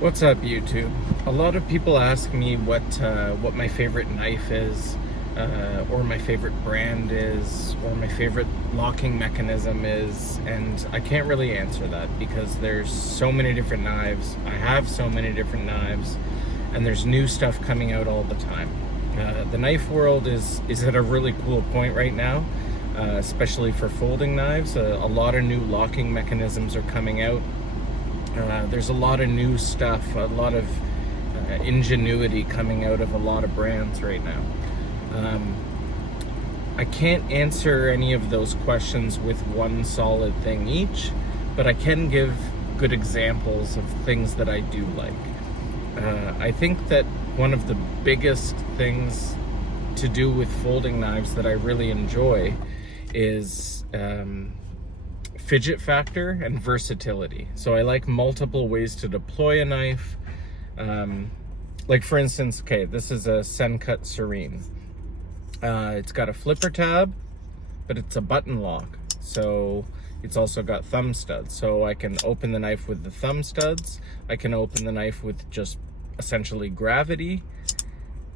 What's up, YouTube? A lot of people ask me what my favorite knife is, or my favorite brand is, or my favorite locking mechanism is, and I can't really answer that because there's so many different knives. I have so many different knives, and there's new stuff coming out all the time. The knife world is at a really cool point right now, especially for folding knives. A lot of new locking mechanisms are coming out. There's a lot of new stuff, a lot of ingenuity coming out of a lot of brands right now. I can't answer any of those questions with one solid thing each, but I can give good examples of things that I do like. I think that one of the biggest things to do with folding knives that I really enjoy is fidget factor and versatility. So I like multiple ways to deploy a knife. Like for instance, okay, this is a Sencut Serene. It's got a flipper tab, but it's a button lock. So it's also got thumb studs. So I can open the knife with the thumb studs. I can open the knife with just essentially gravity.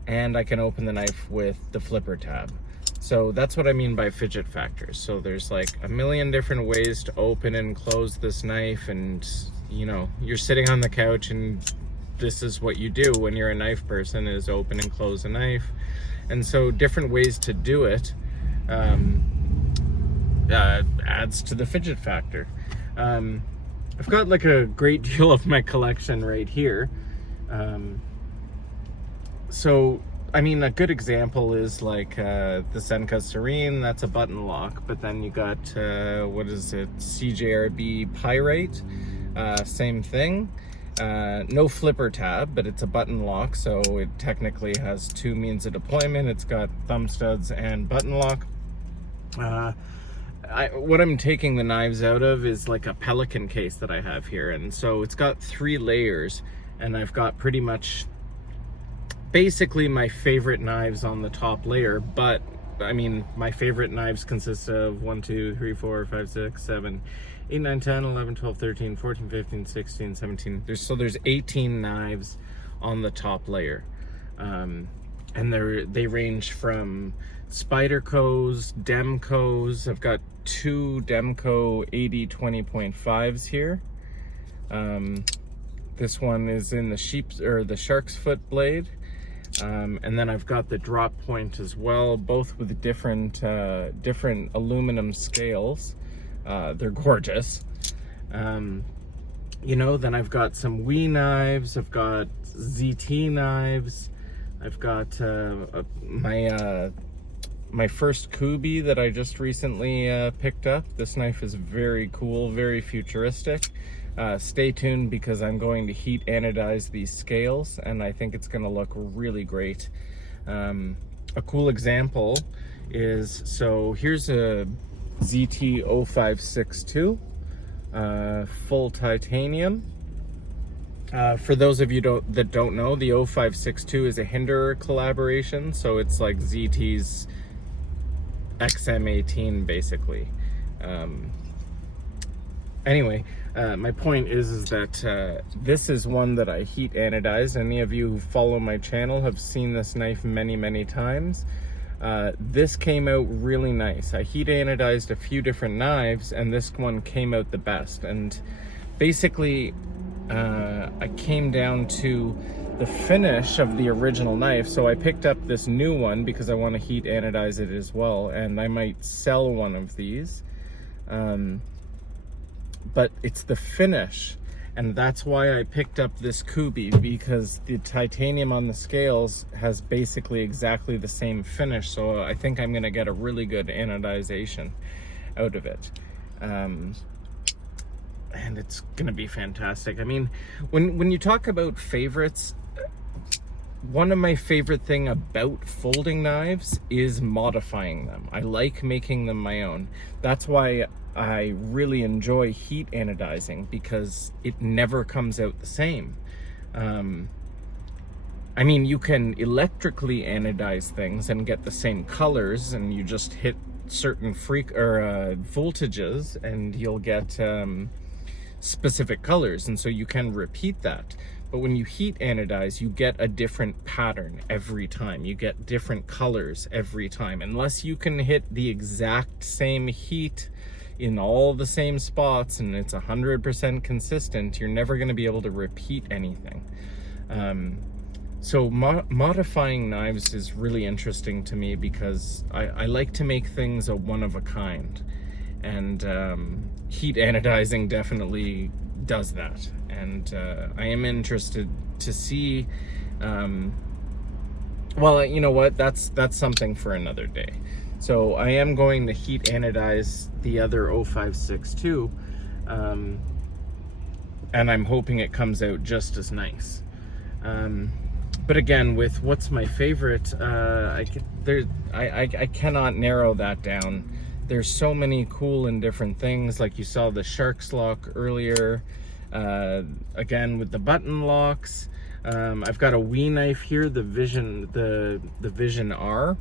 And I can open the knife with the flipper tab. So that's what I mean by fidget factors. So there's like a million different ways to open and close this knife, and you know, you're sitting on the couch and this is what you do when you're a knife person, is open and close a knife. And so different ways to do it adds to the fidget factor. I've got like a great deal of my collection right here. So I mean, a good example is like the Sencut Serene. That's a button lock, but then you got what is it, CJRB Pyrite, same thing. No flipper tab, but it's a button lock, so it technically has two means of deployment. It's got thumb studs and button lock. What I'm taking the knives out of is like a Pelican case that I have here, and so it's got 3 layers, and I've got pretty much basically my favorite knives on the top layer. But I mean, my favorite knives consist of 1, 2, 3, 4, 5, 6, 7, 8, 9, 10, 11, 12, 13, 14, 15, 16, 17. There's 18 knives on the top layer. And they range from Spyderco's, Demco's. I've got 2 Demco 80-20.5s here. This one is in the shark's foot blade. And then I've got the drop point as well, both with different aluminum scales. They're gorgeous. You know, then I've got some WE knives, I've got ZT knives, I've got my first Kubi that I just recently picked up. This knife is very cool, very futuristic. Stay tuned because I'm going to heat anodize these scales, and I think it's going to look really great. A cool example is, so here's a ZT 0562, full titanium. For those of you that don't know, the 0562 is a Hinderer collaboration, so it's like ZT's XM18 basically. Anyway, my point is that this is one that I heat anodize. Any of you who follow my channel have seen this knife many times. This came out really nice. I heat anodized a few different knives, and this one came out the best. And basically, I came down to the finish of the original knife. So I picked up this new one because I want to heat anodize it as well, and I might sell one of these. But it's the finish, and that's why I picked up this Kubi, because the titanium on the scales has basically exactly the same finish. So I think I'm going to get a really good anodization out of it, and it's going to be fantastic. I mean, when you talk about favorites, one of my favorite thing about folding knives is modifying them. I like making them my own. That's why I really enjoy heat anodizing, because it never comes out the same. I mean, you can electrically anodize things and get the same colors, and you just hit certain voltages and you'll get specific colors, and so you can repeat that. But when you heat anodize, you get a different pattern every time. You get different colors every time. Unless you can hit the exact same heat in all the same spots and it's 100% consistent, you're never going to be able to repeat anything. So modifying knives is really interesting to me because I like to make things a one of a kind, and heat anodizing definitely does that. And I am interested to see, well, you know what, that's something for another day. So I am going to heat anodize the other 0562, and I'm hoping it comes out just as nice. But again, with what's my favorite, I cannot narrow that down. There's so many cool and different things. Like you saw the Sharks lock earlier. Again, with the button locks. I've got a Wee knife here, the Vision, the Vision R.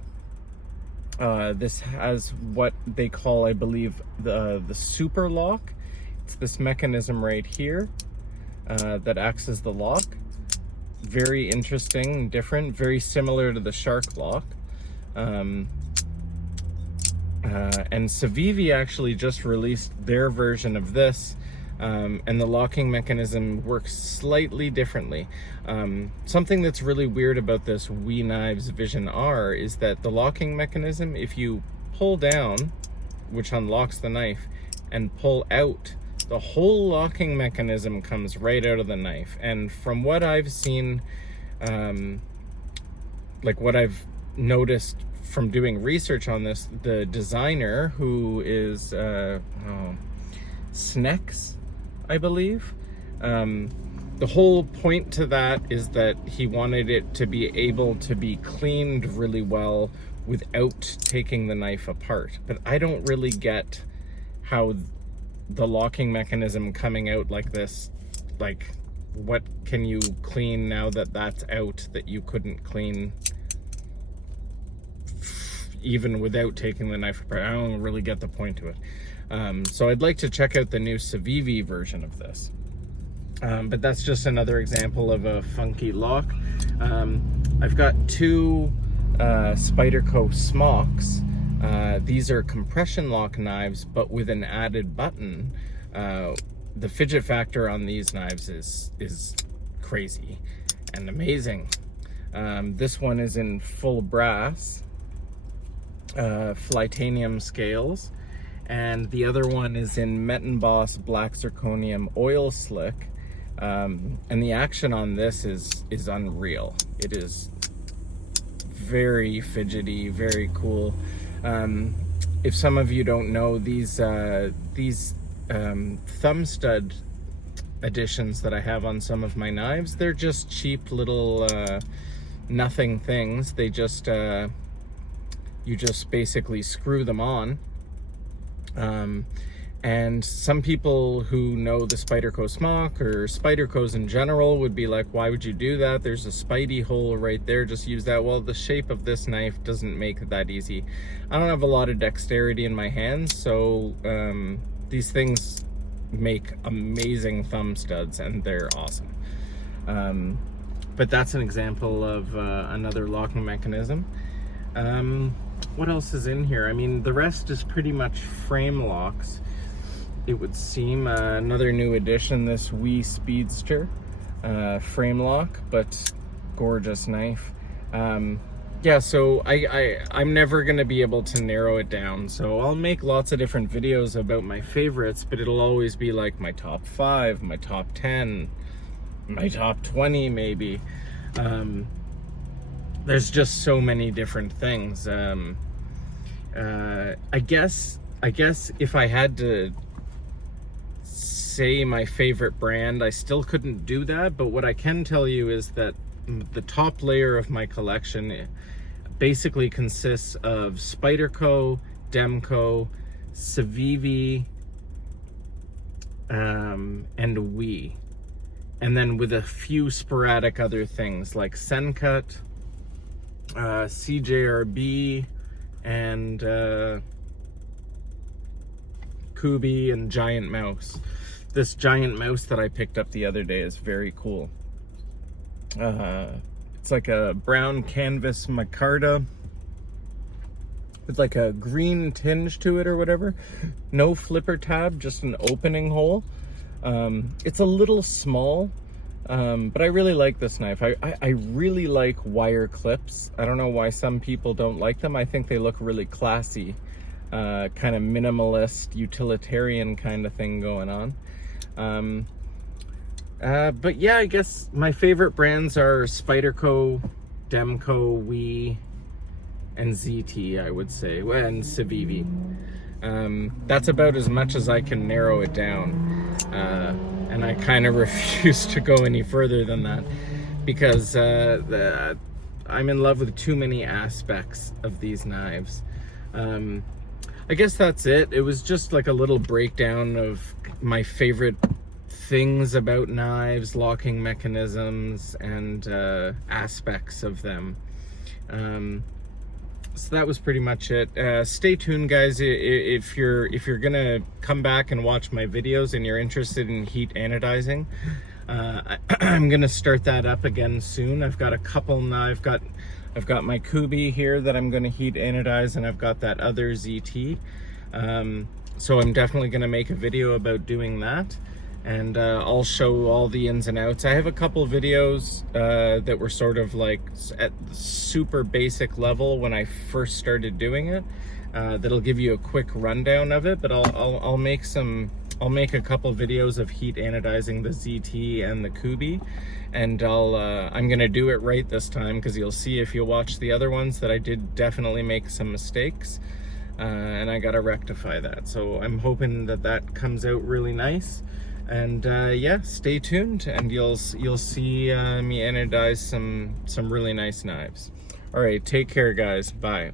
This has what they call, I believe, the super lock. It's this mechanism right here that acts as the lock. Very interesting and different, very similar to the Shark lock. And Civivi actually just released their version of this, and the locking mechanism works slightly differently. Something that's really weird about this Wee Knives Vision R is that the locking mechanism, if you pull down, which unlocks the knife, and pull out, the whole locking mechanism comes right out of the knife. And from what I've seen, like what I've noticed from doing research on this, the designer, who is Snex, I believe, the whole point to that is that he wanted it to be able to be cleaned really well without taking the knife apart. But I don't really get how the locking mechanism coming out like this, like, what can you clean now that that's out that you couldn't clean even without taking the knife apart? I don't really get the point to it. So I'd like to check out the new Civivi version of this. But that's just another example of a funky lock. I've got two Spyderco Smocks. These are compression lock knives, but with an added button. The fidget factor on these knives is crazy and amazing. This one is in full brass, Flytanium scales, and the other one is in Metenboss black zirconium oil slick. And the action on this is unreal. It is very fidgety, very cool. If some of you don't know, these thumb stud additions that I have on some of my knives, they're just cheap little nothing things. They just you just basically screw them on. And some people who know the Spyderco Smock or Spydercos in general would be like, why would you do that? There's a Spidey hole right there, just use that. Well, the shape of this knife doesn't make it that easy. I don't have a lot of dexterity in my hands, so these things make amazing thumb studs and they're awesome. But that's an example of another locking mechanism. What else is in here? I mean, the rest is pretty much frame locks, it would seem. Another new addition, this Wee Speedster frame lock, but gorgeous knife. Yeah, so I'm never gonna be able to narrow it down, so I'll make lots of different videos about my favorites, but it'll always be like my top 5, my top 10, my top 20 maybe. There's just so many different things. I guess if I had to say my favorite brand, I still couldn't do that, but what I can tell you is that the top layer of my collection basically consists of Spyderco, Demco, Civivi, and Wee, and then with a few sporadic other things like Sencut, CJRB, and Kubi, and Giant Mouse. This Giant Mouse that I picked up the other day is very cool. It's like a brown canvas micarta with like a green tinge to it or whatever. No flipper tab, just an opening hole. It's a little small, but I really like this knife. I really like wire clips. I don't know why some people don't like them. I think they look really classy, kind of minimalist, utilitarian kind of thing going on. But yeah, I guess my favorite brands are Spyderco, Demco, WE, and ZT, I would say, and Civivi. That's about as much as I can narrow it down. And I kind of refuse to go any further than that because I'm in love with too many aspects of these knives. I guess that's it. It was just like a little breakdown of my favorite things about knives, locking mechanisms, and aspects of them. So that was pretty much it. Stay tuned, guys. If you're gonna come back and watch my videos and you're interested in heat anodizing, I'm gonna start that up again soon. I've got a couple now. I've got my Kubi here that I'm gonna heat anodize, and I've got that other ZT. So I'm definitely gonna make a video about doing that. And I'll show all the ins and outs. I have a couple videos that were sort of like at super basic level when I first started doing it. That'll give you a quick rundown of it. But I'll make a couple videos of heat anodizing the ZT and the Kubi, and I'm gonna do it right this time because you'll see if you watch the other ones that I did definitely make some mistakes, and I gotta rectify that. So I'm hoping that comes out really nice. And yeah, stay tuned, and you'll see me anodize some really nice knives. All right, take care, guys. Bye.